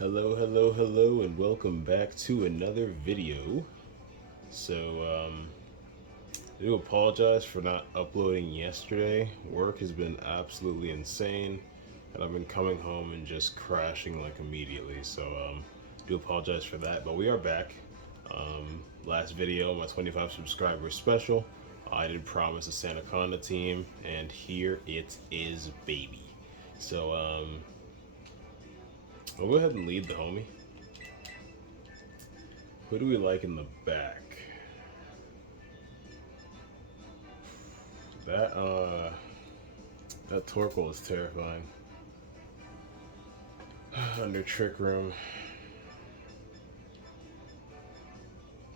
Hello, hello, hello, and welcome back to another video. I do apologize for not uploading yesterday. Work has been absolutely insane, and I've been coming home and just crashing like immediately. Do apologize for that, but we are back. Last video, my 25 subscribers special. I did promise the Sandaconda team, and here it is, baby. So, I'll go ahead and lead the homie. Who do we like in the back? That Torkoal is terrifying. Under Trick Room.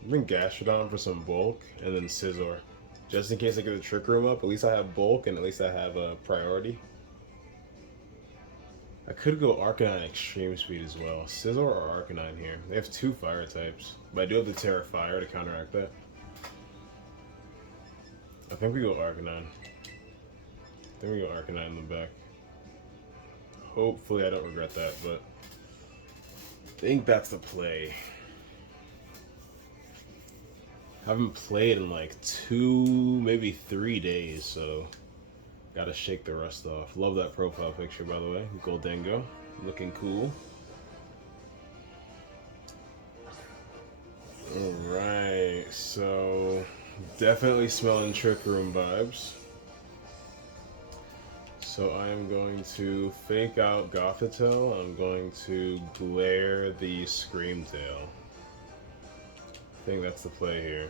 I bring Gastrodon for some bulk, and then Scizor. Just in case I get the Trick Room up, at least I have bulk, and at least I have a priority. I could go Arcanine Extreme Speed as well. Scizor or Arcanine here. They have two fire types, but I do have the Terra Fire to counteract that. I think we go Arcanine. In the back. Hopefully I don't regret that, but I think that's the play. Haven't played in like 2, maybe 3 days, so gotta shake the rust off. Love that profile picture, by the way. Goldengo, looking cool. Alright, so definitely smelling Trick Room vibes. So I am going to fake out Gothitelle. I'm going to glare the Screamtail. I think that's the play here.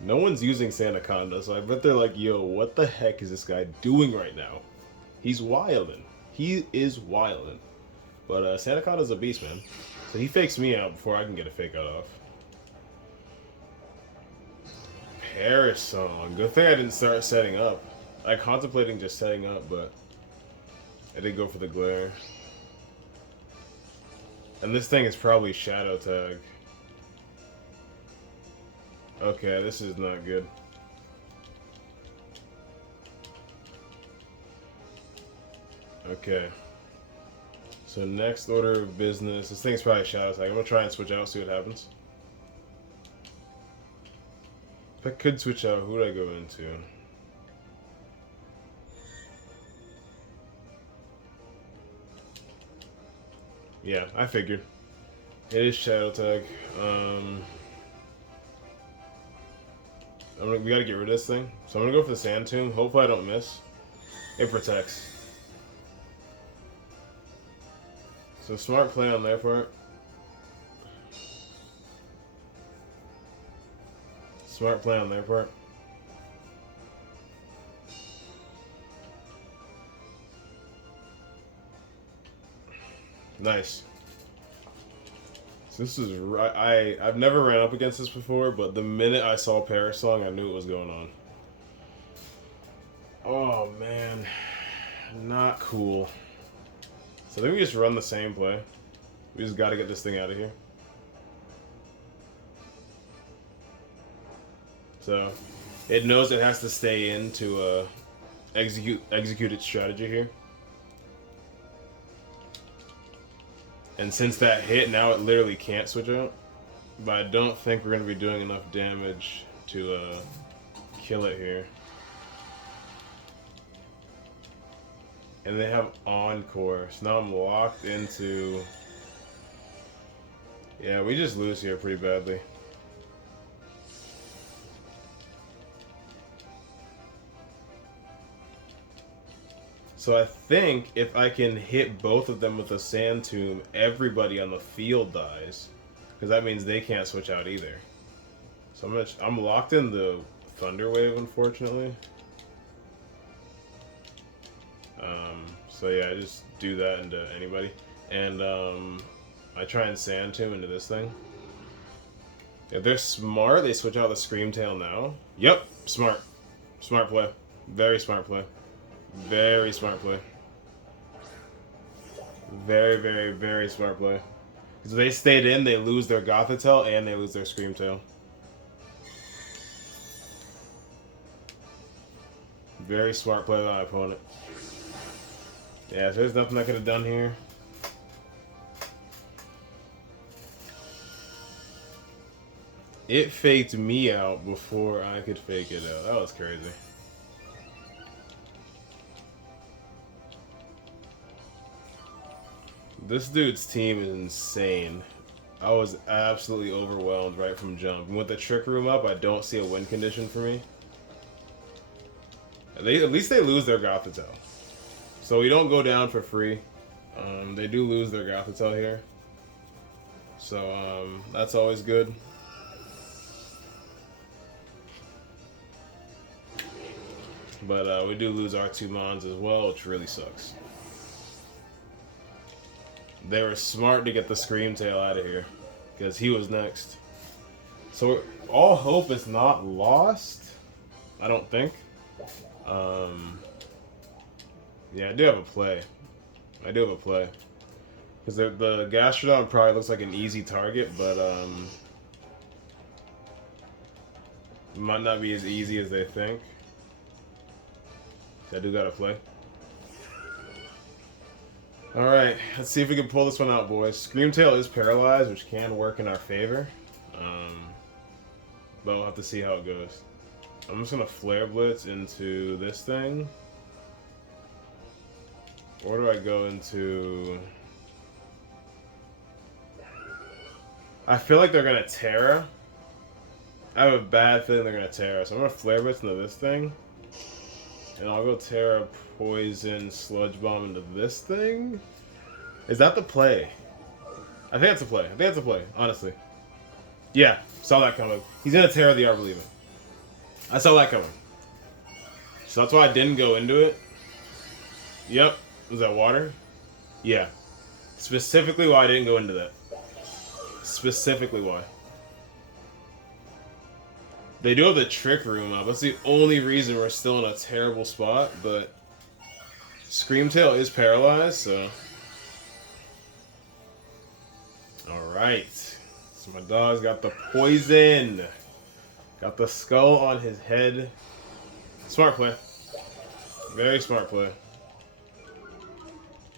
No one's using Sandaconda, so I bet they're like, yo, what the heck is this guy doing right now? He's wildin'. He is wildin'. But Sandaconda's a beast, man. So he fakes me out before I can get a fake out off. Parasong. Good thing I didn't start setting up. I contemplating just setting up, but I did go for the glare. And this thing is probably Shadow Tag. Okay, this is not good. Okay. So next order of business. This thing's probably Shadow Tag. I'm gonna try and switch out, see what happens. If I could switch out, who would I go into? Yeah, I figured. It is Shadow Tag. We gotta get rid of this thing. So I'm gonna go for the Sand Tomb. Hopefully I don't miss. It protects. So smart play on their part. Nice. So this is right. I've never ran up against this before, but the minute I saw Parasong, I knew what was going on. Oh man, not cool. So I think we just run the same play. We just got to get this thing out of here. So it knows it has to stay in to execute its strategy here. And since that hit, now it literally can't switch out. But I don't think we're going to be doing enough damage to kill it here. And they have Encore. So now I'm locked into... Yeah, we just lose here pretty badly. So I think if I can hit both of them with a Sand Tomb, everybody on the field dies. Because that means they can't switch out either. So I'm locked in the Thunder Wave, unfortunately. So yeah, I just do that into anybody. And I try and Sand Tomb into this thing. If they're smart, they switch out the Screamtail now. Yep, smart. Smart play. Very smart play. Very smart play. Very, very, very smart play. Because if they stayed in, they lose their Gothitelle and they lose their Screamtail. Very smart play by my opponent. Yeah, so there's nothing I could have done here. It faked me out before I could fake it out. That was crazy. This dude's team is insane. I was absolutely overwhelmed right from jump. And with the Trick Room up, I don't see a win condition for me. At least they lose their Gothitelle. So we don't go down for free. They do lose their Gothitelle here. So that's always good. But we do lose our 2 Mons as well, which really sucks. They were smart to get the Screamtail out of here, because he was next. So all hope is not lost, I don't think. Yeah, I do have a play. Because the Gastrodon probably looks like an easy target, but it might not be as easy as they think. So I do got a play. Alright, let's see if we can pull this one out, boys. Screamtail is paralyzed, which can work in our favor. But we'll have to see how it goes. I'm just going to Flare Blitz into this thing. Or do I go into... I feel like they're going to Terra. I have a bad feeling they're going to Terra. So I'm going to Flare Blitz into this thing. And I'll go Terra, Poison, Sludge Bomb into this thing? Is that the play? I think that's a play. Honestly. Yeah, saw that coming. He's gonna Terra the Arbor. I saw that coming. So that's why I didn't go into it. Yep. Was that water? Yeah. Specifically why I didn't go into that. Specifically why. They do have the Trick Room up. That's the only reason we're still in a terrible spot, but Screamtail is paralyzed, so... Alright. So my dog's got the poison. Got the skull on his head. Smart play. Very smart play.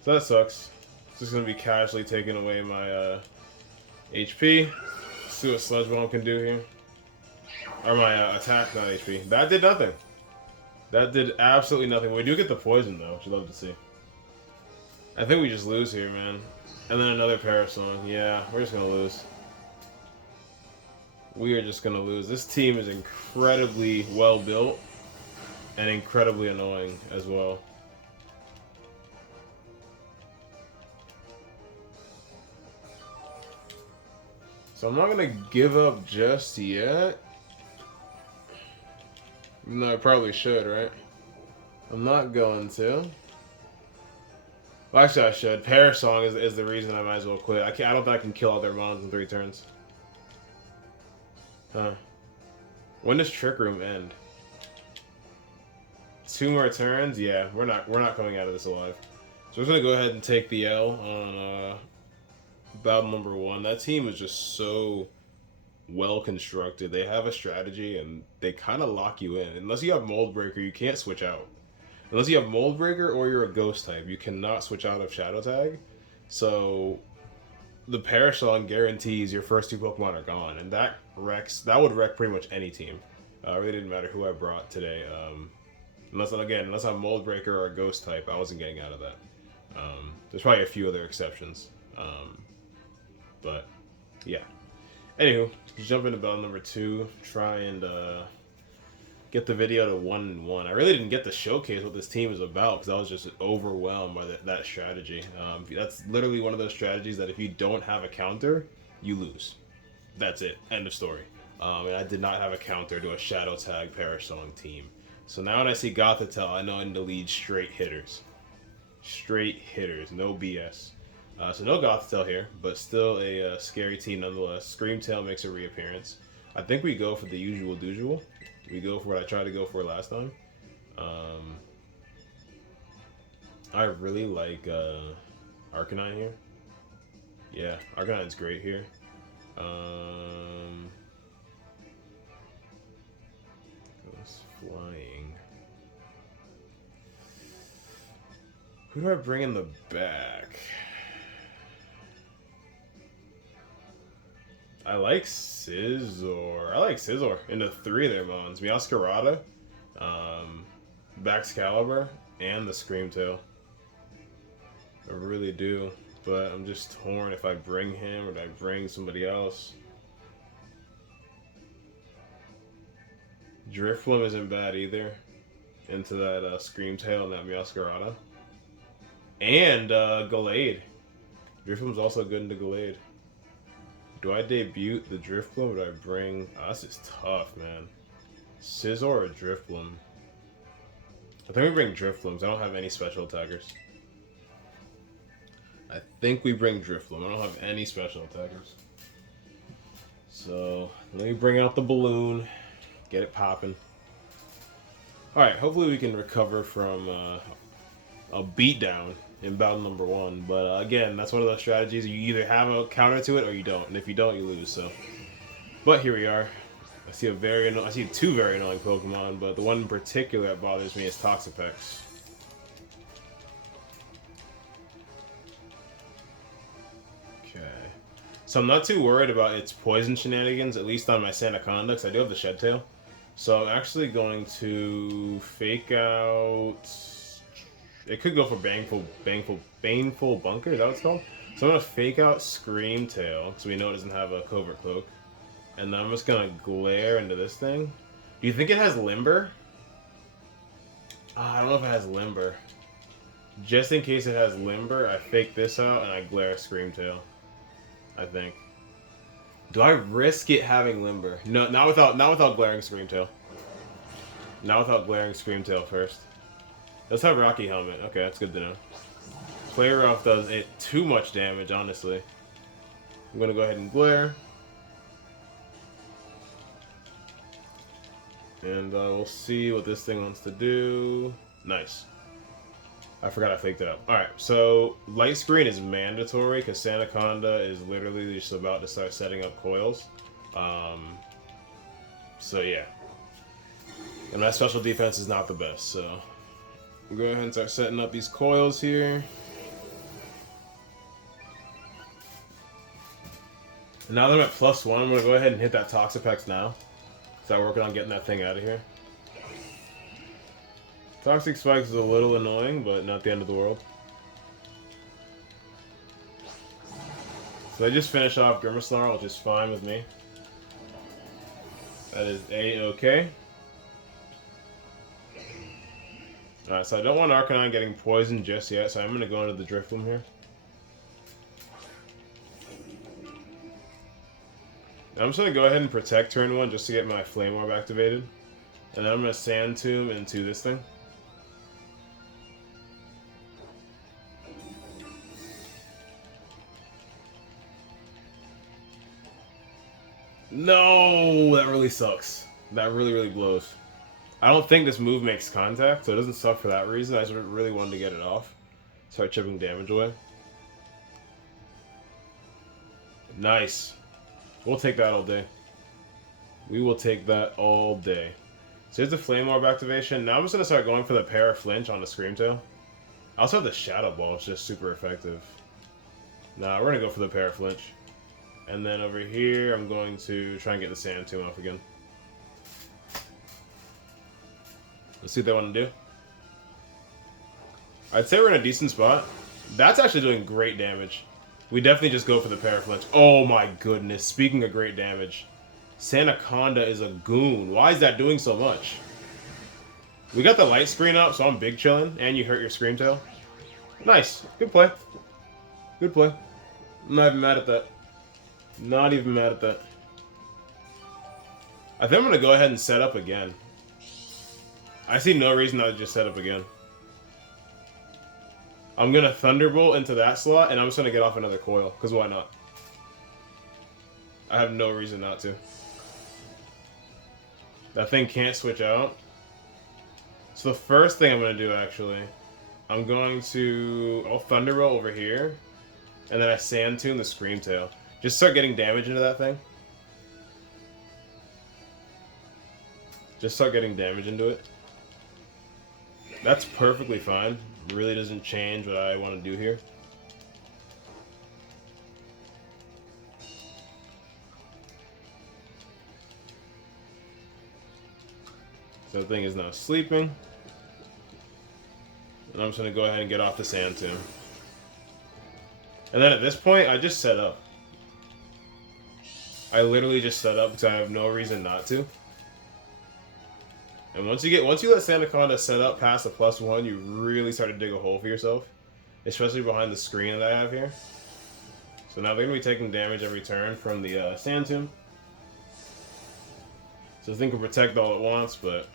So that sucks. It's just going to be casually taking away my HP. See what Sludge Bomb can do here. Or my attack, not HP. That did nothing. That did absolutely nothing. We do get the poison, though, which I'd love to see. I think we just lose here, man. And then another Parasong. Yeah, we're just going to lose. We are just going to lose. This team is incredibly well built and incredibly annoying as well. So I'm not going to give up just yet. No, I probably should, right? I'm not going to. Well, actually, I should. Parasong is the reason I might as well quit. I don't think I can kill all their mons in 3 turns. Huh. When does Trick Room end? 2 more turns? Yeah, we're not coming out of this alive. So we're gonna go ahead and take the L on battle number 1. That team is just so well constructed. They have a strategy and they kind of lock you in. Unless you have Mold Breaker, you can't switch out. Unless you have Mold Breaker or you're a Ghost type, you cannot switch out of Shadow Tag. So the Parasong guarantees your first 2 Pokemon are gone, and that would wreck pretty much any team. It really didn't matter who I brought today. Unless I'm Mold Breaker or a Ghost type, I wasn't getting out of that. There's probably a few other exceptions. But yeah. Anywho, jump into battle number 2. Try and get the video to 1-1. I really didn't get to showcase what this team is about because I was just overwhelmed by that strategy. That's literally one of those strategies that if you don't have a counter, you lose. That's it. End of story. And I did not have a counter to a Shadow Tag Parasong team. So now when I see Gothitelle, I know I need to lead straight hitters. Straight hitters. No BS. So no Gothitelle here, but still a scary team nonetheless. Screamtail makes a reappearance. I think we go for the usual. We go for what I tried to go for last time. I really like Arcanine here. Yeah, Arcanine's great here. Goes flying. Who do I bring in the back? I like Scizor. I like Scizor into 3 of their mons. Meowscarada, Baxcalibur, and the Screamtail. I really do. But I'm just torn if I bring him or do I bring somebody else. Drifloon isn't bad either. Into that Screamtail and that Meowscarada. And Gallade. Drifloon's also good into Gallade. Do I debut the Drifloon or do I bring... Oh, this is tough, man. Scizor or Drifloon? I think we bring Drifloon because I don't have any special attackers. I think we bring Drifloon. I don't have any special attackers. So, let me bring out the balloon. Get it popping. Alright, hopefully we can recover from a beatdown in battle number 1. But again, that's one of those strategies. You either have a counter to it or you don't. And if you don't, you lose. So, but here we are. I see I see 2 very annoying Pokemon, but the one in particular that bothers me is Toxapex. So I'm not too worried about its poison shenanigans, at least on my Sandaconda, because I do have the Shed Tail. So I'm actually going to fake out... It could go for Baneful Bunker, is that what it's called? So I'm going to fake out Screamtail, because we know it doesn't have a Covert Cloak. And then I'm just going to glare into this thing. Do you think it has Limber? I don't know if it has Limber. Just in case it has Limber, I fake this out and I glare Screamtail. I think. Do I risk it having Limber? No, not without glaring Screamtail. Not without glaring Screamtail first. Let's have Rocky Helmet. Okay, that's good to know. Play Rough does it too much damage, honestly. I'm gonna go ahead and glare. And we'll see what this thing wants to do. Nice. I forgot I faked it up. Alright, so Light Screen is mandatory because Sandaconda is literally just about to start setting up coils. So yeah. And my special defense is not the best, so we'll go ahead and start setting up these coils here. And now that I'm at +1, I'm going to go ahead and hit that Toxapex now. Start working on getting that thing out of here. Toxic Spikes is a little annoying, but not the end of the world. So they just finish off Grimmsnarl, which is fine with me. That is A-okay. Alright, so I don't want Arcanine getting poisoned just yet, so I'm going to go into the Drifloon here. I'm just going to go ahead and protect turn 1 just to get my Flame Orb activated. And then I'm going to Sand Tomb into this thing. No, that really sucks. That really, really blows. I don't think this move makes contact, so it doesn't suck for that reason. I just really wanted to get it off. Start chipping damage away. Nice. We'll take that all day. We will take that all day. So here's the Flame Orb activation. Now I'm just going to start going for the Para-Flinch on the Screamtail. I also have the Shadow Ball. It's just super effective. Nah, we're going to go for the Para-Flinch. And then over here, I'm going to try and get the Sand Tomb off again. Let's see what they want to do. I'd say we're in a decent spot. That's actually doing great damage. We definitely just go for the Para-Flinch. Oh my goodness. Speaking of great damage, Sandaconda is a goon. Why is that doing so much? We got the light screen up, so I'm big chilling. And you hurt your Screamtail. Nice. Good play. Good play. I'm not even mad at that. Not even mad at that. I think I'm going to go ahead and set up again. I see no reason not to just set up again. I'm going to Thunderbolt into that slot, and I'm just going to get off another coil, because why not? I have no reason not to. That thing can't switch out. So the first thing I'm going to do, actually, I'll Thunderbolt over here. And then I Sand Tomb the Scream Tail. Just start getting damage into that thing. Just start getting damage into it. That's perfectly fine. Really doesn't change what I want to do here. So the thing is now sleeping. And I'm just going to go ahead and get off the Sand Tomb. And then at this point, I just set up. I literally just set up because I have no reason not to. And once you let Sandaconda set up past the +1, you really start to dig a hole for yourself. Especially behind the screen that I have here. So now they're going to be taking damage every turn from the Sand Tomb. So the thing can protect all it wants, but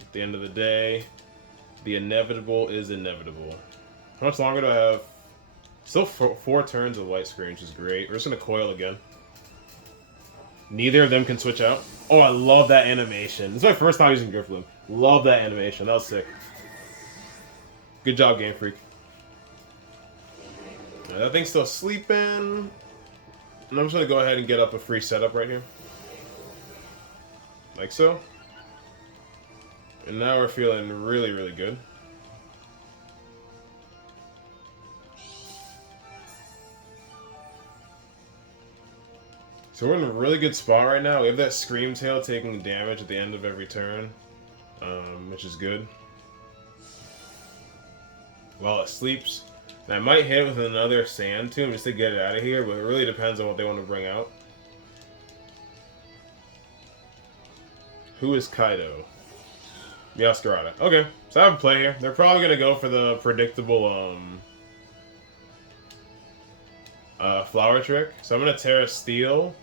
at the end of the day, the inevitable is inevitable. How much longer do I have? Still 4 turns of Light Screen, which is great. We're just going to coil again. Neither of them can switch out. Oh, I love that animation. This is my first time using Drifloon. Love that animation. That was sick. Good job, Game Freak. Right, that thing's still sleeping. And I'm just going to go ahead and get up a free setup right here. Like so. And now we're feeling really, really good. So we're in a really good spot right now. We have that Scream Tail taking damage at the end of every turn, which is good. While it sleeps. And I might hit it with another Sand Tomb just to get it out of here, but it really depends on what they want to bring out. Who is Kaido? Meowscarada. Okay, so I have a play here. They're probably going to go for the predictable Flower Trick. So I'm going to Terra Steel.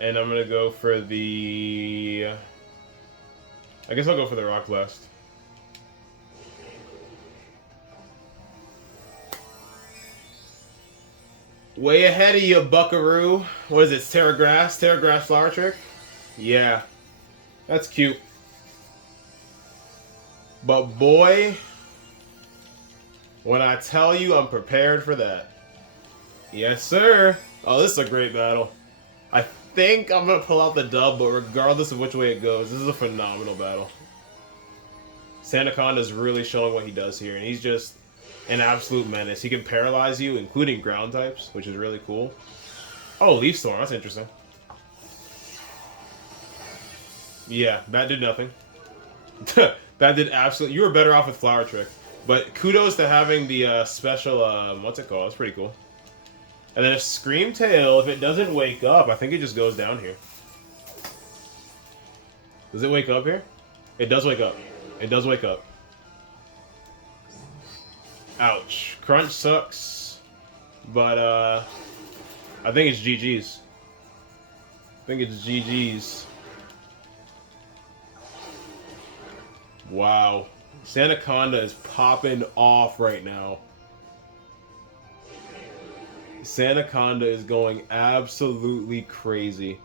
And I'm going to go for the... I guess I'll go for the Rock Blast. Way ahead of you, buckaroo. What is it, Terra Grass? Terra Grass Flower Trick? Yeah. That's cute. But boy, when I tell you I'm prepared for that. Yes, sir. Oh, this is a great battle. I think I'm going to pull out the dub, but regardless of which way it goes, this is a phenomenal battle. Sandaconda is really showing what he does here, and he's just an absolute menace. He can paralyze you, including ground types, which is really cool. Oh, Leaf Storm, that's interesting. Yeah, that did nothing. That did absolutely... You were better off with Flower Trick. But kudos to having the special... what's it called? That's pretty cool. And then if Scream Tail, if it doesn't wake up, I think it just goes down here. Does it wake up here? It does wake up. It does wake up. Ouch. Crunch sucks. But, I think it's GG's. I think it's GG's. Wow. Sandaconda is popping off right now. Sandaconda is going absolutely crazy.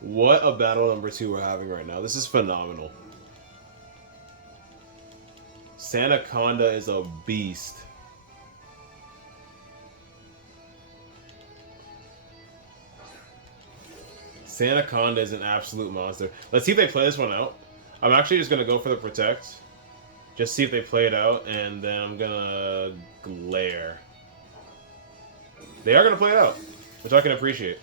What a battle number 2 we're having right now. This is phenomenal. Sandaconda is a beast. Sandaconda is an absolute monster. Let's see if they play this one out. I'm actually just going to go for the Protect. Just see if they play it out, and then I'm going to Glare. They are going to play it out, which I can appreciate.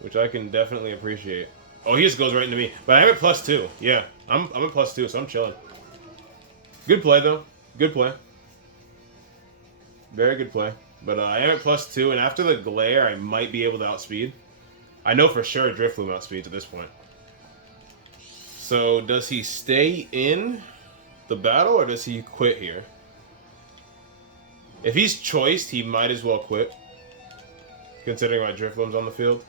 Which I can definitely appreciate. Oh, he just goes right into me. But I'm at +2. Yeah, I'm at +2, so I'm chilling. Good play, though. Good play. Very good play. But I am at +2, and after the Glare, I might be able to outspeed. I know for sure Drifloon outspeeds at this point. So, does he stay in the battle, or does he quit here? If he's choiced, he might as well quit. Considering my Drifloon's on the field.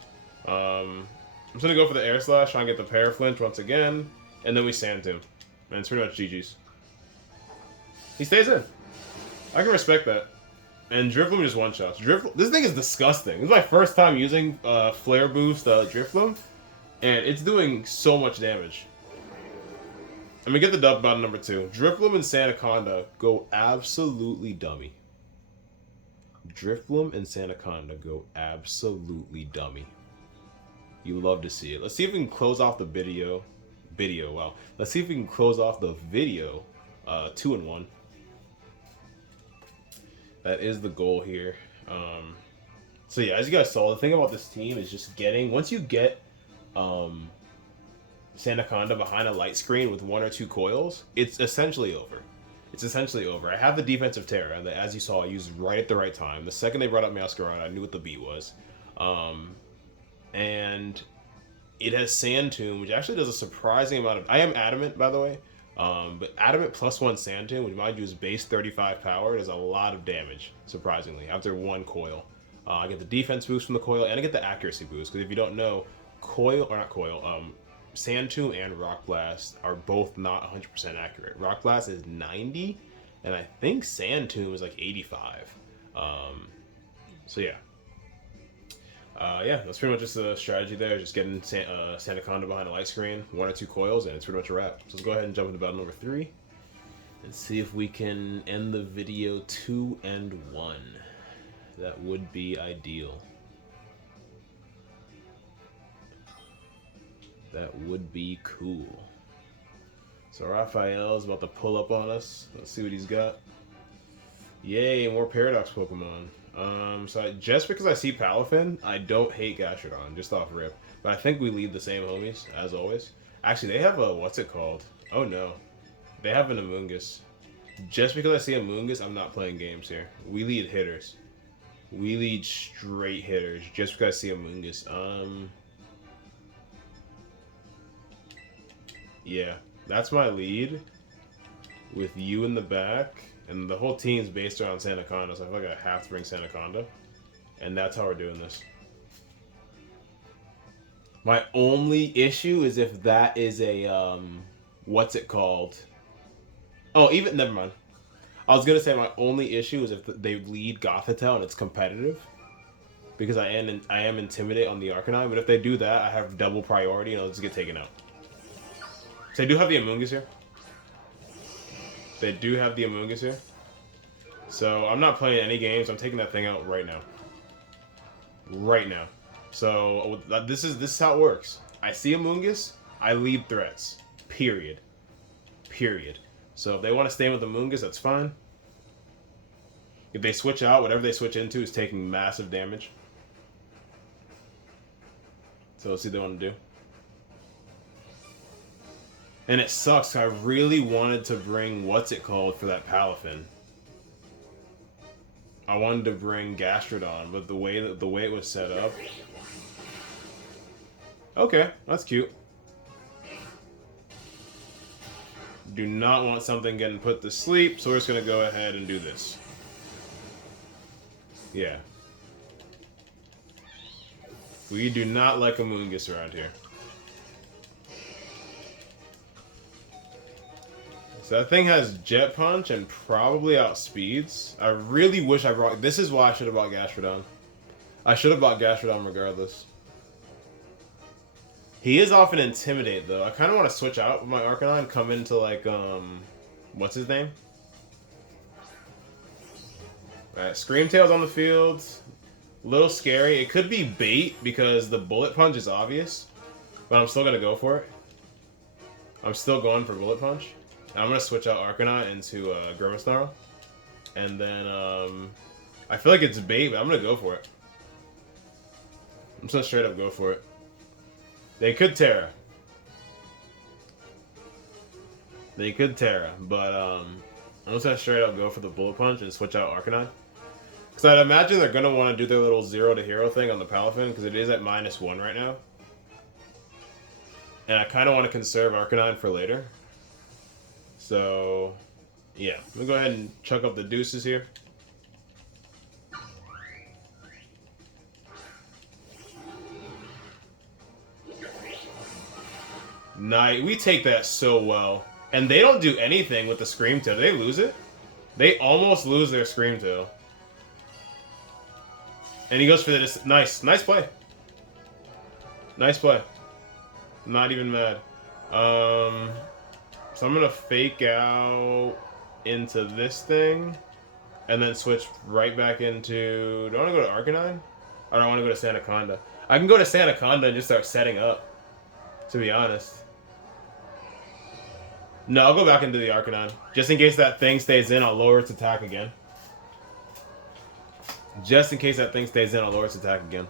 I'm just going to go for the Air Slash, try and get the Paraflinch once again. And then we Sand Tomb. And it's pretty much GG's. He stays in. I can respect that. And Drifloon just one-shots. This thing is disgusting. This is my first time using Flare Boost Drifloon. And it's doing so much damage. Let me get the dub battle number 2. Drifloon and Sandaconda go absolutely dummy. Drifloon and Sandaconda go absolutely dummy. You love to see it. Let's see if we can close off the video. Wow. Let's see if we can close off the video 2-1. That is the goal here. So yeah, as you guys saw, the thing about this team is just getting, once you get Sandaconda behind a light screen with 1 or 2 coils, it's essentially over. It's essentially over. I have the defensive Terra that, as you saw, I used right at the right time. The second they brought up Masquerade, I knew what the beat was. And it has Sand Tomb, which actually does a surprising amount of... I am Adamant, by the way. But Adamant +1 Sand Tomb, which mind you is base 35 power, does a lot of damage, surprisingly, after 1 coil. I get the defense boost from the coil, and I get the accuracy boost, because if you don't know, Sand Tomb and Rock Blast are both not 100% accurate. Rock Blast is 90, and I think Sand Tomb is like 85. So yeah. Yeah, that's pretty much just the strategy there. Just getting Sandaconda behind a light screen, 1 or 2 coils, and it's pretty much a wrap. So let's go ahead and jump into battle number 3 and see if we can end the video 2-1. That would be ideal. That would be cool. So Raphael is about to pull up on us. Let's see what he's got. Yay, more Paradox Pokemon. Just because I see Palafin, I don't hate Gastrodon, just off rip. But I think we lead the same homies, as always. Actually, they have a, what's it called? Oh no. They have an Amoonguss. Just because I see Amoonguss, I'm not playing games here. We lead hitters. We lead straight hitters, just because I see Amoonguss. Yeah, that's my lead. With you in the back. And the whole team's based around Sandaconda, so I feel like I have to bring Sandaconda. And that's how we're doing this. My only issue is if that is a, what's it called? Oh, even, never mind. I was going to say my only issue is if they lead Gothitelle and it's competitive. Because I am Intimidate on the Arcanine, but if they do that, I have double priority and I'll just get taken out. So they do have the Amoonguss here. They do have the Amoonguss here. So I'm not playing any games. I'm taking that thing out right now. Right now. So this is how it works. I see Amoonguss, I lead threats. Period. Period. So if they want to stay with Amoonguss, that's fine. If they switch out, whatever they switch into is taking massive damage. So let's see what they want to do. And it sucks. I really wanted to bring what's it called for that Palafin. I wanted to bring Gastrodon, but the way it was set up. Okay, that's cute. Do not want something getting put to sleep, so we're just gonna go ahead and do this. Yeah. We do not like Amoonguss around here. So that thing has Jet Punch and probably outspeeds. I really wish I brought... This is why I should have bought Gastrodon. I should have bought Gastrodon regardless. He is off an Intimidate, though. I kind of want to switch out with my Arcanine, come into, like, what's his name? Alright, Screamtail's on the field. A little scary. It could be bait because the Bullet Punch is obvious. But I'm still going to go for it. I'm still going for Bullet Punch. I'm going to switch out Arcanine into Grimace. And then, I feel like it's bait, but I'm going to go for it. I'm just going to straight up go for it. They could Terra. They could Terra, but I'm just going to straight up go for the Bullet Punch and switch out Arcanine. Because I'd imagine they're going to want to do their little 0 to hero thing on the Palafin, because it is at -1 right now. And I kind of want to conserve Arcanine for later. So, yeah. I'm going to go ahead and chuck up the deuces here. Nice. We take that so well. And they don't do anything with the Screamtail. Do they lose it? They almost lose their Screamtail. And he goes for this. Nice. Nice play. Nice play. Not even mad. So I'm gonna fake out into this thing, and then switch right back into. Do I want to go to Arcanine? Or do I want to go to Sandaconda? I can go to Sandaconda and just start setting up. To be honest. No, I'll go back into the Arcanine. Just in case that thing stays in, I'll lower its attack again. Just in case that thing stays in, I'll lower its attack again.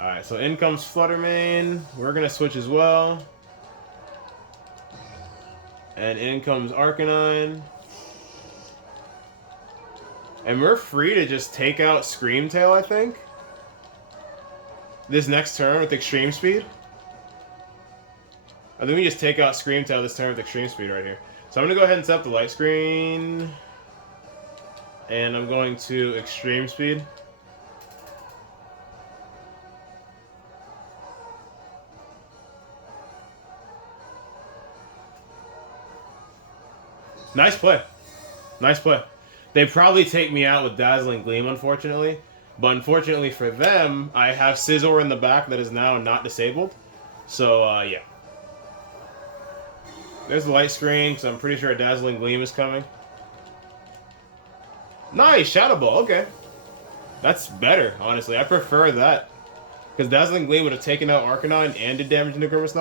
Alright, so in comes Fluttermane. We're going to switch as well. And in comes Arcanine. And we're free to just take out Screamtail, I think. This next turn with Extreme Speed. I think we just take out Screamtail this turn with Extreme Speed right here. So I'm going to go ahead and set up the light screen. And I'm going to Extreme Speed. Nice play. Nice play. They probably take me out with Dazzling Gleam, unfortunately. But unfortunately for them, I have Scizor in the back that is now not disabled. So, yeah. There's the light screen, so I'm pretty sure a Dazzling Gleam is coming. Nice! Shadow Ball, okay. That's better, honestly. I prefer that. Because Dazzling Gleam would have taken out Arcanine and did damage into Grimace.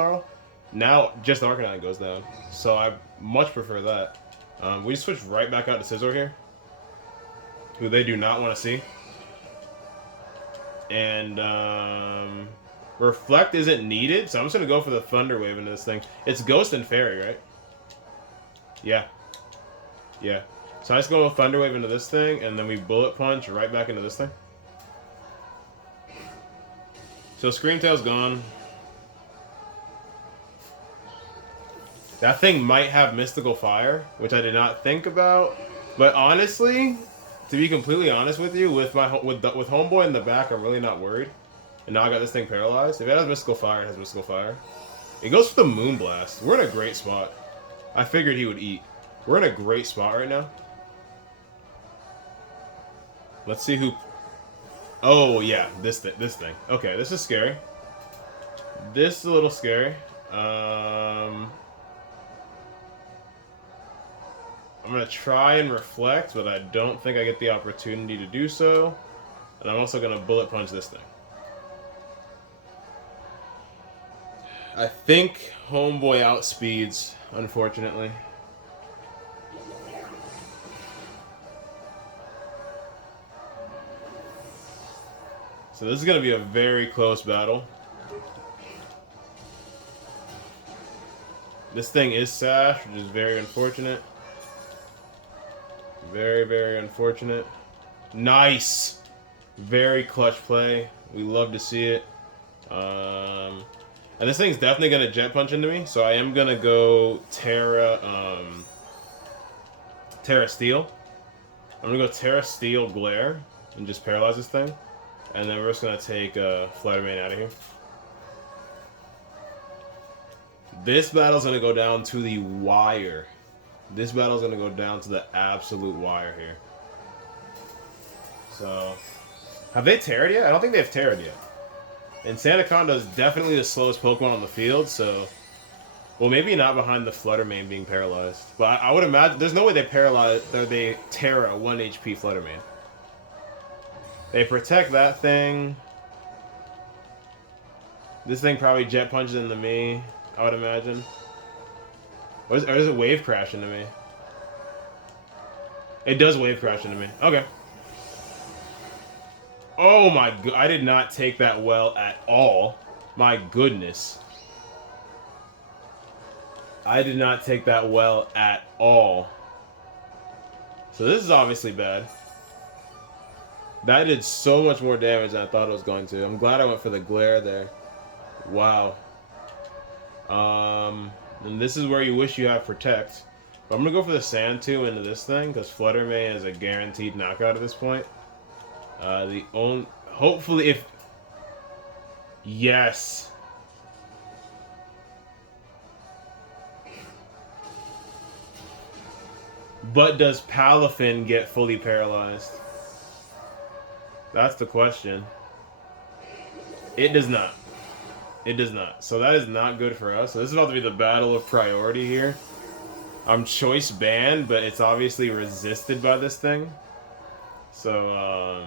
Now, just Arcanine goes down. So I much prefer that. We just switch right back out to Scizor here. Who they do not want to see. And, Reflect isn't needed, so I'm just going to go for the Thunder Wave into this thing. It's Ghost and Fairy, right? Yeah. Yeah. So I just go with Thunder Wave into this thing, and then we Bullet Punch right back into this thing. So Screamtail's gone. That thing might have Mystical Fire, which I did not think about. But honestly, to be completely honest with you, with Homeboy in the back, I'm really not worried. And now I got this thing paralyzed. If it has Mystical Fire, it has Mystical Fire. It goes for the Moonblast. We're in a great spot. I figured he would eat. We're in a great spot right now. Let's see who... Oh, yeah. This thing. Okay, this is scary. This is a little scary. I'm going to try and reflect, but I don't think I get the opportunity to do so. And I'm also going to Bullet Punch this thing. I think Homeboy outspeeds, unfortunately. So this is going to be a very close battle. This thing is Sash, which is very unfortunate. Very, very unfortunate. Nice! Very clutch play. We love to see it. And this thing's definitely going to Jet Punch into me, so I am going to go Terra Steel. I'm going to go Terra Steel Glare and just paralyze this thing. And then we're just going to take Fluttermane out of here. This battle's going to go down to the wire. This battle's going to go down to the absolute wire here. So, have they Terra'd yet? I don't think they've Terra'd yet. And Sandaconda is definitely the slowest Pokemon on the field, so... Well, maybe not behind the Fluttermane being paralyzed. But I would imagine... There's no way they paralyze... Or they Terra 1 HP Fluttermane. They protect that thing. This thing probably Jet Punches into me, I would imagine. Or is it Wave Crash into me? It does Wave Crash into me. Okay. Oh my god, I did not take that well at all. My goodness. I did not take that well at all. So this is obviously bad. That did so much more damage than I thought it was going to. I'm glad I went for the glare there. Wow. And this is where you wish you have Protect. But I'm going to go for the Sand 2 into this thing, because Fluttermane is a guaranteed knockout at this point. Hopefully if... Yes. But does Palafin get fully paralyzed? That's the question. It does not. It does not. So that is not good for us. So this is about to be the battle of priority here. I'm choice banned, but it's obviously resisted by this thing. So,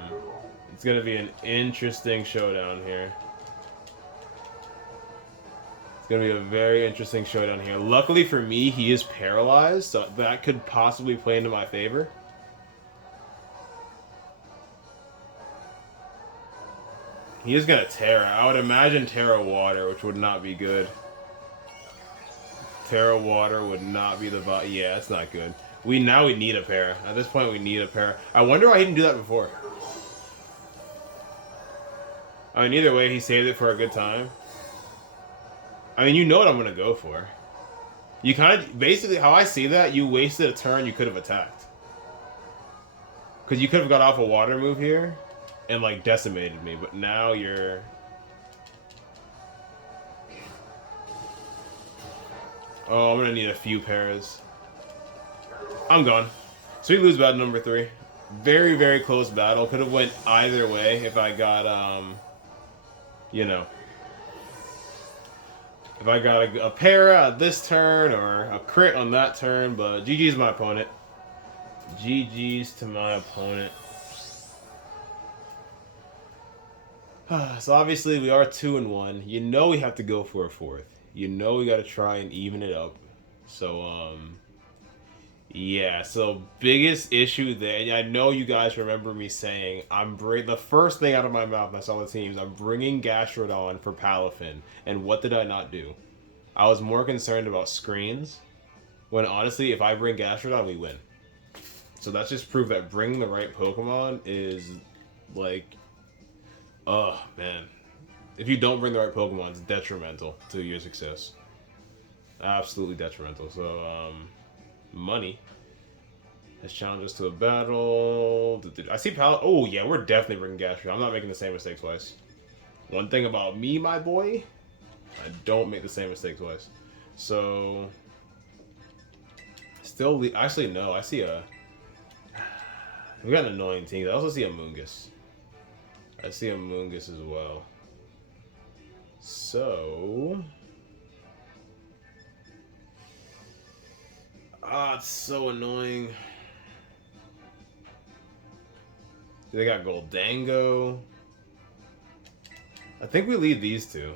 it's going to be an interesting showdown here. It's going to be a very interesting showdown here. Luckily for me, he is paralyzed, so that could possibly play into my favor. He is going to Terra. I would imagine Terra Water, which would not be good. Terra Water would not be the... Yeah, it's not good. We need a para. At this point, we need a para. I wonder why he didn't do that before. I mean, either way, he saved it for a good time. I mean, you know what I'm going to go for. You kind of... Basically, how I see that, you wasted a turn you could have attacked. Because you could have got off a water move here and, like, decimated me. But now you're... Oh, I'm going to need a few paras. I'm gone. So we lose battle number 3. Very, very close battle. Could have went either way if I got, you know... If I got a para this turn or a crit on that turn, but GG's my opponent. GG's to my opponent. So obviously we are 2-1. You know we have to go for a 4th. You know we got to try and even it up. So, yeah. So biggest issue there, and I know you guys remember me saying, the first thing out of my mouth when I saw the teams, I'm bringing Gastrodon for Palafin. And what did I not do? I was more concerned about screens, when honestly, if I bring Gastrodon, we win. So that's just proof that bringing the right Pokemon is, like, oh, man. If you don't bring the right Pokemon, it's detrimental to your success. Absolutely detrimental. So, Money has challenged us to a battle. I see Oh, yeah, we're definitely bringing Gastrodon. I'm not making the same mistake twice. One thing about me, my boy, I don't make the same mistake twice. So, still, actually, no, I see a... We got an annoying team. I also see a Moongus. I see a Moongus as well. So... it's so annoying. They got Goldango. I think we lead these two.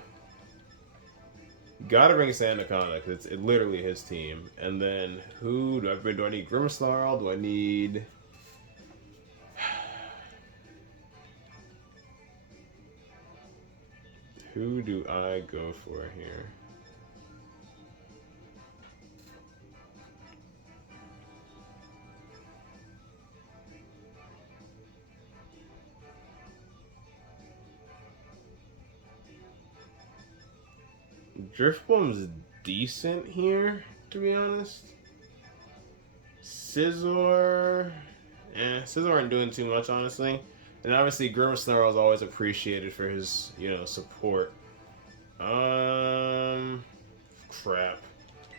Gotta bring Sandaconda, because it's literally his team. And then, who do I bring? Do I need Grimmsnarl? Do I need... Who do I go for here? Drifbloom's decent here, to be honest. Scizor... Scizor ain't doing too much, honestly. And obviously, Grimmsnarl is always appreciated for his, support. Crap.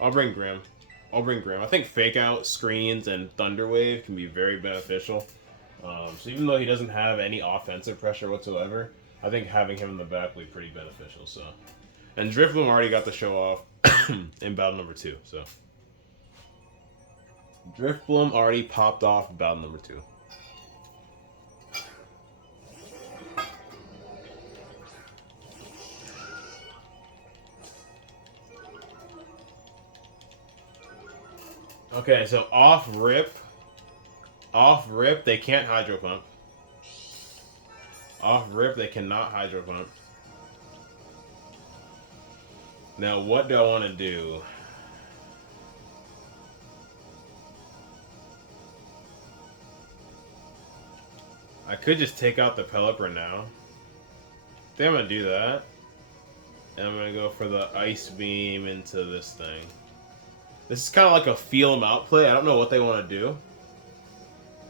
I'll bring Grim. I think Fake Out, Screens, and Thunder Wave can be very beneficial. So even though he doesn't have any offensive pressure whatsoever, I think having him in the back will be pretty beneficial, so... And Drifloom already got the show off in battle number 2, so... Drifbloom already popped off in battle number 2. Okay, so off rip, they can't Hydro Pump. Off rip, they cannot Hydro Pump. Now, what do I want to do? I could just take out the Pelipper now. I think I'm going to do that. And I'm going to go for the Ice Beam into this thing. This is kind of like a feel them out play. I don't know what they want to do.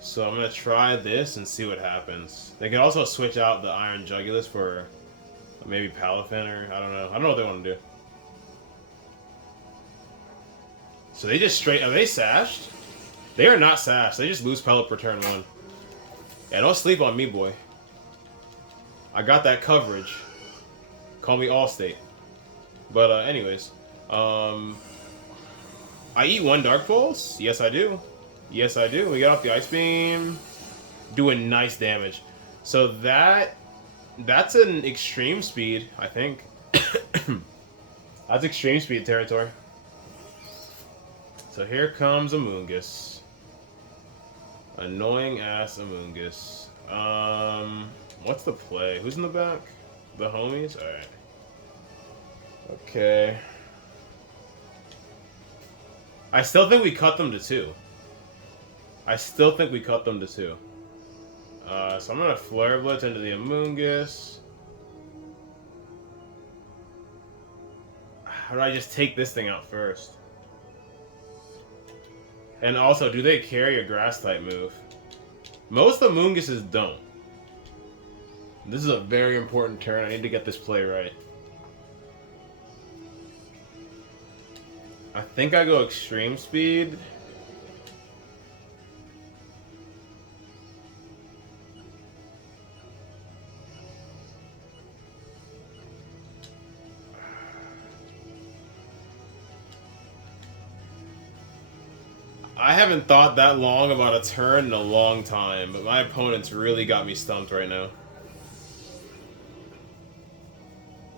So I'm going to try this and see what happens. They can also switch out the Iron Jugulus for maybe Palafin or I don't know. I don't know what they want to do. So they just straight... Are they sashed? They are not sashed. They just lose Pelipper turn 1. Yeah, don't sleep on me, boy. I got that coverage. Call me Allstate. But anyways, I eat 1 Dark Pulse. Yes, I do. Yes, I do. We got off the Ice Beam, doing nice damage. So that's an extreme speed, I think. That's extreme speed territory. So here comes Amoonguss. Annoying ass Amoonguss. What's the play? Who's in the back? The homies? Alright. Okay. I still think we cut them to 2. So I'm gonna Flare Blitz into the Amoonguss. How do I just take this thing out first? And also, do they carry a Grass type move? Most Amoongusses don't. This is a very important turn. I need to get this play right. I think I go Extreme Speed. I haven't thought that long about a turn in a long time, but my opponent's really got me stumped right now.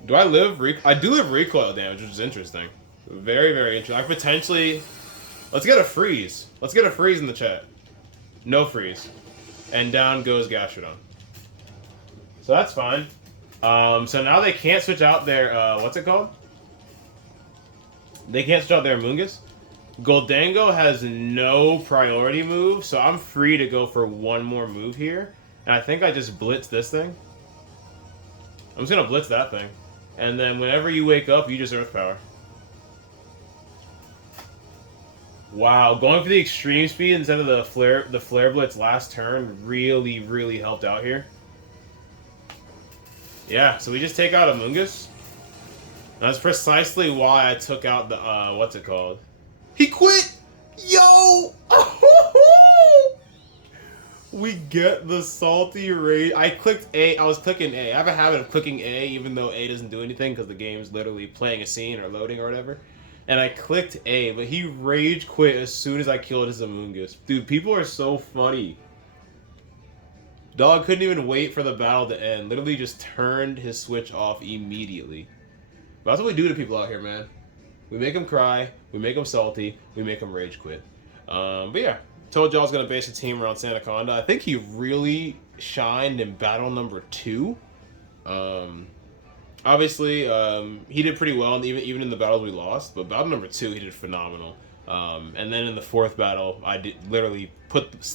Do I live I do live recoil damage, which is interesting. Very, very interesting. I potentially... Let's get a freeze. Let's get a freeze in the chat. No freeze. And down goes Gastrodon. So that's fine. So now they can't switch out their... what's it called? They can't switch out their Amoonguss. Goldango has no priority move, so I'm free to go for 1 more move here. And I think I just blitz this thing. I'm just going to blitz that thing. And then whenever you wake up, you just Earth Power. Wow, going for the extreme speed instead of the flare blitz last turn really, really helped out here. Yeah, so we just take out Amoonguss. That's precisely why I took out the, what's it called? He quit! Yo! We get the salty rage. I clicked A. I was clicking A. I have a habit of clicking A even though A doesn't do anything because the game's literally playing a scene or loading or whatever. And I clicked A, but he rage quit as soon as I killed his Amoonguss. Dude, people are so funny. Dog couldn't even wait for the battle to end. Literally just turned his switch off immediately. But that's what we do to people out here, man. We make them cry, we make them salty, we make them rage quit. But yeah, told you I was going to base a team around Sandaconda. I think he really shined in battle number 2. Obviously, he did pretty well, even in the battles we lost. But battle number 2, he did phenomenal. And then in the 4th battle, I did literally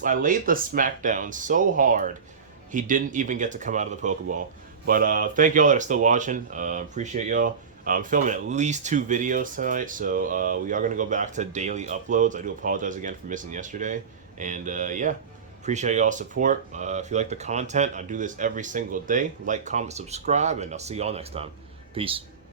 I laid the smackdown so hard, he didn't even get to come out of the Pokeball. But thank y'all that are still watching. Appreciate y'all. I'm filming at least 2 videos tonight, so we are going to go back to daily uploads. I do apologize again for missing yesterday. And yeah, appreciate y'all's support. If you like the content, I do this every single day. Like, comment, subscribe, and I'll see y'all next time. Peace.